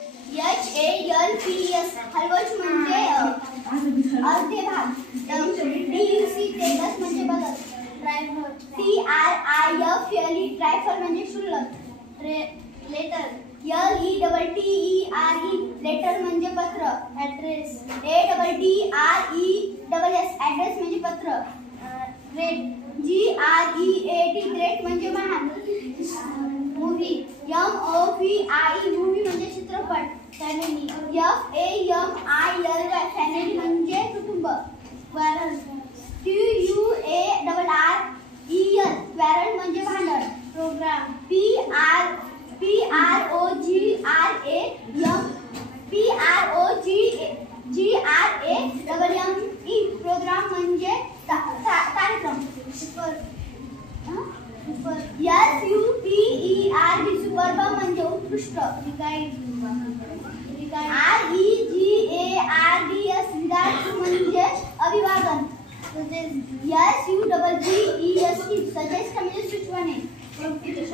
HALPS हलवच म्हणजे अर्धे भाग. DUC तेलस म्हणजे बदल. ड्रायव्हर. TRIFLE ट्रायफल म्हणजे शुल्लक. लेटर. LETTERE लेटर म्हणजे पत्र. ऍड्रेस. ADDRESS ऍड्रेस म्हणजे पत्र. ग्रेट. GREAT ग्रेट म्हणजे महान. मूवी. MOVIE मूवी म्हणजे चित्रपट. फॅमिली. FAMILY फॅमिली म्हणजे कुटुंब. क्वारल. QUARREL क्वारल म्हणजे भांडण. प्रोग्राम. PROGRAME प्रोग्राम म्हणजे कार्यक्रम. SUPERB सुपर्ब म्हणजे उत्कृष्ट. REGARDS म्हणजे अभिवादन. SUGGEST सजेस्ट म्हणजे सुचवणे. COMPETENT